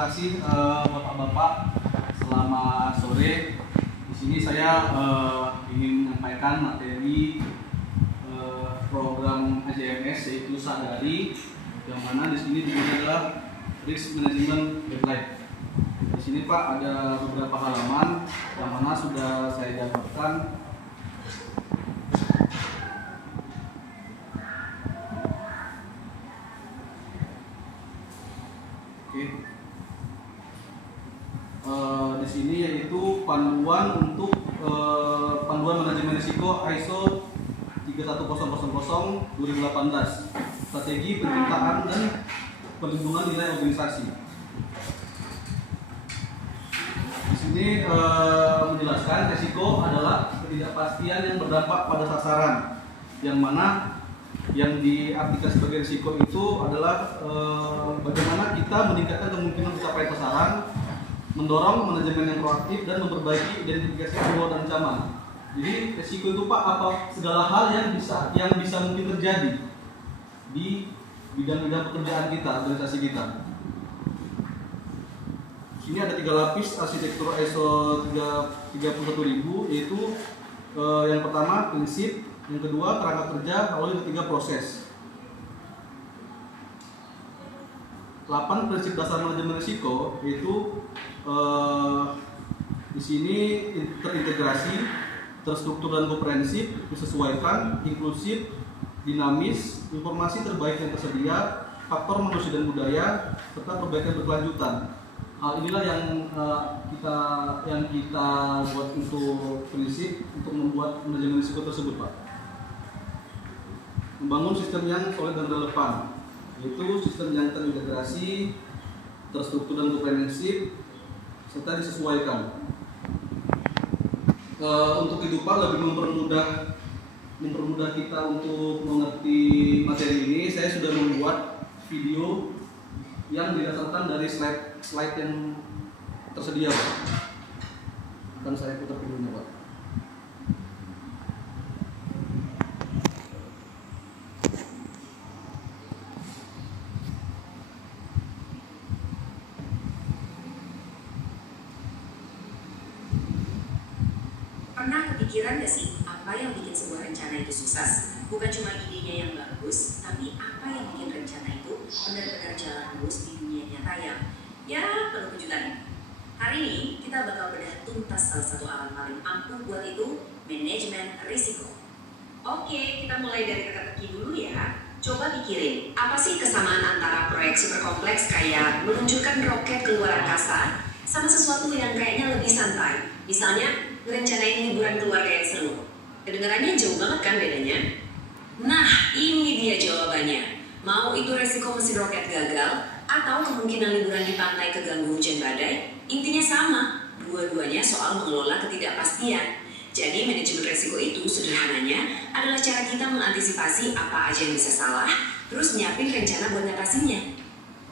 kasih Bapak-bapak. Selamat sore. Di sini saya ingin menyampaikan materi program AJMS yaitu Sadari, yang mana di sini juga adalah Risk Management Guideline. Di sini Pak ada beberapa halaman yang mana sudah saya dapatkan. Di sini yaitu panduan untuk panduan manajemen risiko ISO 31000 2018, strategi penciptaan dan perlindungan nilai organisasi. Di sini menjelaskan risiko adalah ketidakpastian yang berdampak pada sasaran, yang mana yang diartikan sebagai risiko itu adalah bagaimana kita meningkatkan kemungkinan tercapai sasaran, mendorong manajemen yang proaktif dan memperbaiki identifikasi peluang dan ancaman. Jadi risiko itu Pak apa segala hal yang bisa mungkin terjadi di bidang-bidang pekerjaan kita, organisasi kita. Ini ada 3 lapis arsitektur ISO 31000, yaitu yang pertama prinsip, yang kedua kerangka kerja, lalu yang ketiga proses. 8 prinsip dasar manajemen risiko yaitu di sini terintegrasi, terstruktur dan komprehensif, disesuaikan, inklusif, dinamis, informasi terbaik yang tersedia, faktor manusia dan budaya, serta perbaikan berkelanjutan. Hal inilah yang kita buat untuk prinsip untuk membuat manajemen risiko tersebut Pak. Membangun sistem yang solid dan relevan, yaitu sistem yang terintegrasi, terstruktur dan komprehensif, serta disesuaikan. Untuk itu Pak lebih mempermudah kita untuk mengerti materi ini, saya sudah membuat video yang didasarkan dari slide yang tersedia Pak. Akan saya putar videonya Pak. Pernah kepikiran gak sih apa yang bikin sebuah rencana itu sukses? Bukan cuma idenya yang bagus, tapi apa yang bikin rencana itu benar-benar jalan mulus di dunia nyata yang penuh kejutan. Hari ini kita bakal bedah tuntas salah satu alat paling ampuh buat itu, manajemen risiko. Oke, kita mulai dari teka-teki dulu ya. Coba pikirin, apa sih kesamaan antara proyek super kompleks kayak meluncurkan roket ke luar angkasa sama sesuatu yang kayaknya lebih santai? Misalnya, merencanain liburan keluarga yang seru. Kedengarannya jauh banget kan bedanya? Nah, ini dia jawabannya. Mau itu resiko mesin roket gagal, atau kemungkinan liburan di pantai keganggu hujan badai, intinya sama. Dua-duanya soal mengelola ketidakpastian. Jadi manajemen resiko itu sederhananya adalah cara kita mengantisipasi apa aja yang bisa salah, terus nyiapin rencana buat ngatasinnya.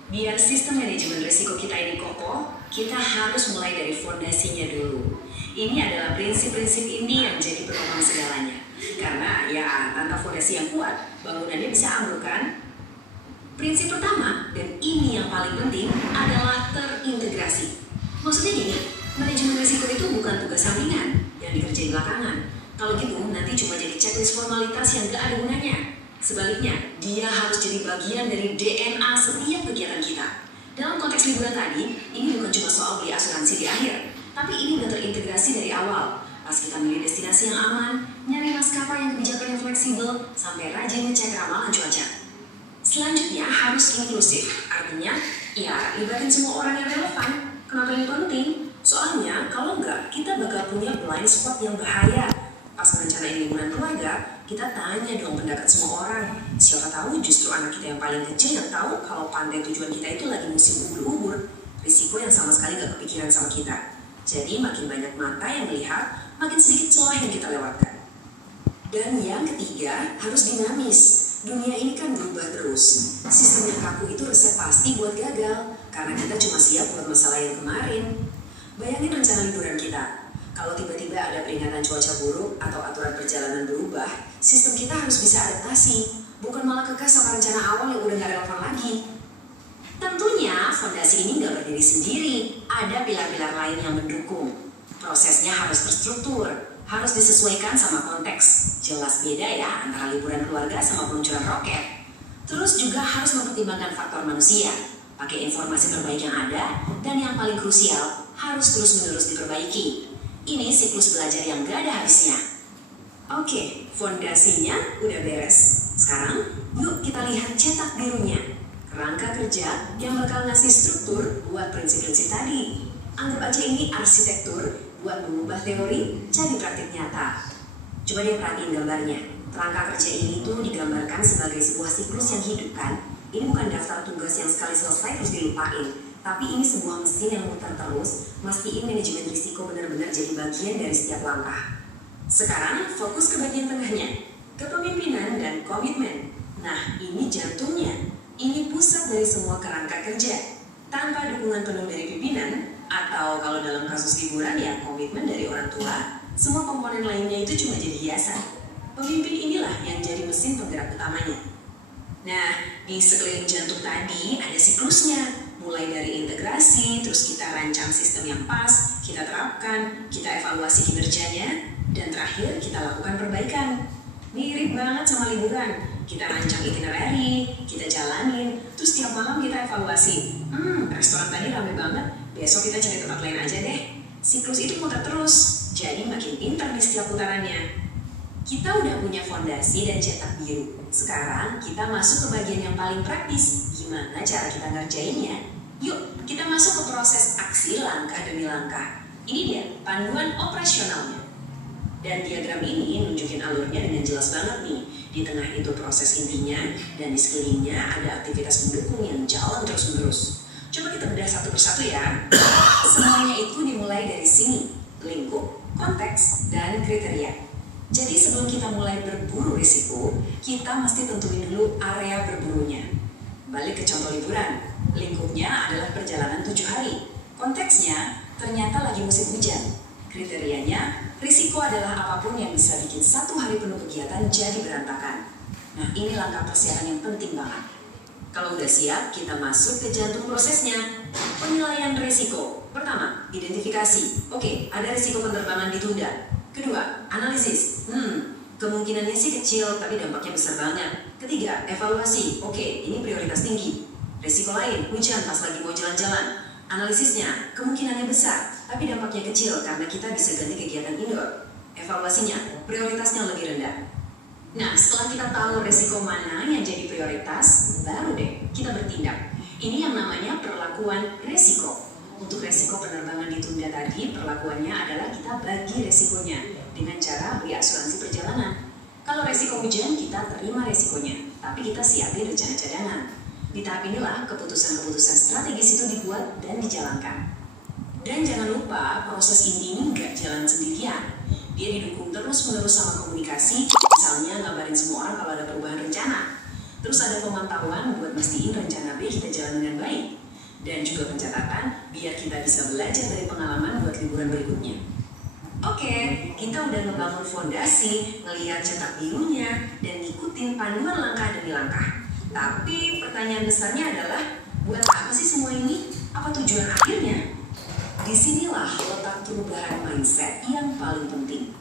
Biar sistem manajemen resiko kita ini kokoh, kita harus mulai dari fondasinya dulu. Ini adalah prinsip-prinsip ini yang menjadi penopang segalanya. Karena tanpa fondasi yang kuat, bangunannya bisa ambruk kan? Prinsip pertama, dan ini yang paling penting, adalah terintegrasi. Maksudnya gini, manajemen risiko itu bukan tugas sampingan yang dikerjain belakangan. Kalau gitu, nanti cuma jadi checklist formalitas yang gak ada gunanya. Sebaliknya, dia harus jadi bagian dari DNA setiap kegiatan kita. Dalam konteks liburan tadi, ini bukan cuma soal beli asuransi di akhir, tapi ini udah terintegrasi dari awal. Pas kita milih destinasi yang aman, nyari maskapai yang kebijakannya fleksibel, sampai rajin ngecek ramalan cuaca. Selanjutnya harus inklusif, artinya libatin semua orang yang relevan. Kenapa ini penting? Soalnya kalau enggak, kita bakal punya blind spot yang bahaya. Pas merencanain liburan keluarga, kita tanya dong pendapat semua orang. Siapa tahu justru anak kita yang paling kecil yang tahu kalau pantai tujuan kita itu lagi musim ubur-ubur. Risiko yang sama sekali gak kepikiran sama kita. Jadi makin banyak mata yang melihat, makin sedikit celah yang kita lewatkan. Dan yang ketiga, harus dinamis. Dunia ini kan berubah terus. Sistem yang kaku itu resep pasti buat gagal, karena kita cuma siap buat masalah yang kemarin. Bayangin rencana liburan kita. Kalau tiba-tiba ada peringatan cuaca buruk atau aturan perjalanan berubah, sistem kita harus bisa adaptasi, bukan malah kekeh sama rencana awal yang udah gak relevan lagi. Tentunya fondasi ini gak berdiri sendiri, ada pilar-pilar lain yang mendukung. Prosesnya harus terstruktur, harus disesuaikan sama konteks. Jelas beda ya antara liburan keluarga sama peluncuran roket. Terus juga harus mempertimbangkan faktor manusia, pakai informasi terbaik yang ada, dan yang paling krusial, harus terus-menerus diperbaiki. Ini siklus belajar yang gak ada habisnya. Oke, fondasinya udah beres. Sekarang, yuk kita lihat cetak birunya. Kerangka kerja yang bakal ngasih struktur buat prinsip-prinsip tadi. Anggap aja ini arsitektur buat mengubah teori jadi praktik nyata. Coba deh perhatiin gambarnya. Kerangka kerja ini tuh digambarkan sebagai sebuah siklus yang hidup kan. Ini bukan daftar tugas yang sekali selesai terus dilupain. Tapi ini sebuah mesin yang muter terus, mastiin manajemen risiko benar-benar jadi bagian dari setiap langkah. Sekarang fokus ke bagian tengahnya, kepemimpinan dan komitmen. Nah, ini jantungnya. Ini pusat dari semua kerangka kerja. Tanpa dukungan penuh dari pimpinan, atau kalau dalam kasus liburan ya komitmen dari orang tua, semua komponen lainnya itu cuma jadi hiasan. Pemimpin inilah yang jadi mesin penggerak utamanya. Nah, di sekeliling jantung tadi ada siklusnya. Mulai dari integrasi, terus kita rancang sistem yang pas, kita terapkan, kita evaluasi kinerjanya, dan terakhir kita lakukan perbaikan. Mirip banget sama liburan. Kita rancang itinerary, kita jalanin, terus tiap malam kita evaluasi. Restoran tadi rame banget, besok kita cari tempat lain aja deh. Siklus itu muter terus, jadi makin pintar di setiap putarannya. Kita udah punya fondasi dan cetak biru. Sekarang kita masuk ke bagian yang paling praktis. Gimana cara kita ngerjainnya? Yuk, kita masuk ke proses aksi langkah demi langkah. Ini dia panduan operasionalnya. Dan diagram ini nunjukin alurnya dengan jelas banget nih. Di tengah itu proses intinya, dan di sekelilingnya ada aktivitas pendukung yang jalan terus-menerus. Coba kita bedah satu persatu ya. Semuanya itu dimulai dari sini, lingkup, konteks, dan kriteria. Jadi sebelum kita mulai berburu risiko, kita mesti tentuin dulu area berburunya. Balik ke contoh liburan, lingkupnya adalah perjalanan 7 hari. Konteksnya, ternyata lagi musim hujan. Kriterianya, risiko adalah apapun yang bisa bikin 1 hari penuh kegiatan jadi berantakan. Nah, ini langkah persiapan yang penting banget. Kalau udah siap, kita masuk ke jantung prosesnya. Penilaian risiko. Pertama, identifikasi. Oke, ada risiko penerbangan ditunda. Kedua, analisis. Kemungkinannya sih kecil, tapi dampaknya besar banget. Ketiga, evaluasi. Oke, ini prioritas tinggi. Risiko lain, hujan pas lagi mau jalan-jalan. Analisisnya, kemungkinannya besar, tapi dampaknya kecil karena kita bisa ganti kegiatan indoor. Evaluasinya, prioritasnya lebih rendah. Nah, setelah kita tahu risiko mana yang jadi prioritas, baru deh kita bertindak. Ini yang namanya perlakuan risiko. Untuk resiko penerbangan ditunda tadi, perlakuannya adalah kita bagi resikonya dengan cara beli asuransi perjalanan. Kalau resiko hujan, kita terima resikonya, tapi kita siapin rencana cadangan. Di tahap inilah keputusan-keputusan strategis itu dibuat dan dijalankan. Dan jangan lupa, proses ini nggak jalan sendirian. Dia didukung terus-menerus sama komunikasi, misalnya ngabarin semua orang kalau ada perubahan rencana. Terus ada pemantauan buat mastiin rencana B kita jalan dengan baik. Dan juga pencatatan biar kita bisa belajar dari pengalaman buat liburan berikutnya. Oke, kita udah ngebangun fondasi, ngelihat cetak birunya, dan ngikutin panduan langkah demi langkah. Tapi pertanyaan besarnya adalah, buat apa sih semua ini? Apa tujuan akhirnya? Disinilah letak perubahan mindset yang paling penting.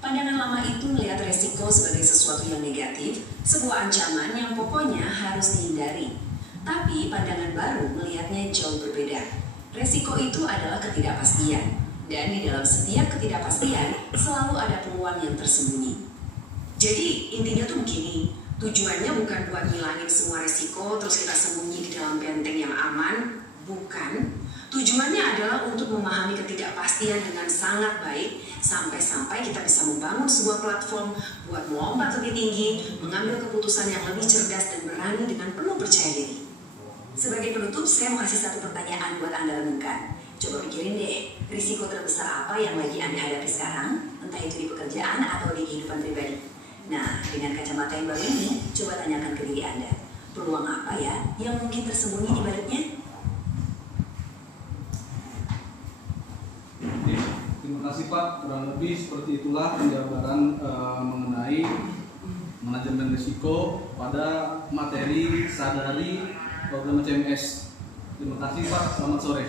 Pandangan lama itu melihat resiko sebagai sesuatu yang negatif, sebuah ancaman yang pokoknya harus dihindari. Tapi pandangan baru melihatnya jauh berbeda. Resiko itu adalah ketidakpastian. Dan di dalam setiap ketidakpastian, selalu ada peluang yang tersembunyi. Jadi intinya tuh begini, tujuannya bukan buat ngilangin semua resiko terus kita sembunyi di dalam benteng yang aman. Bukan. Tujuannya adalah untuk memahami ketidakpastian dengan sangat baik, sampai-sampai kita bisa membangun sebuah platform buat melompat lebih tinggi, mengambil keputusan yang lebih cerdas dan berani dengan penuh percaya diri. Sebagai penutup, saya mau kasih satu pertanyaan buat Anda renungkan. Coba pikirin deh, risiko terbesar apa yang lagi Anda hadapi sekarang, entah itu di pekerjaan atau di kehidupan pribadi. Nah, dengan kacamata yang baru ini, coba tanyakan ke diri Anda, peluang apa ya yang mungkin tersembunyi di baliknya? Terima kasih Pak, kurang lebih seperti itulah penjabaran mengenai manajemen risiko pada materi sadari program CMS. Terima kasih Pak, selamat sore.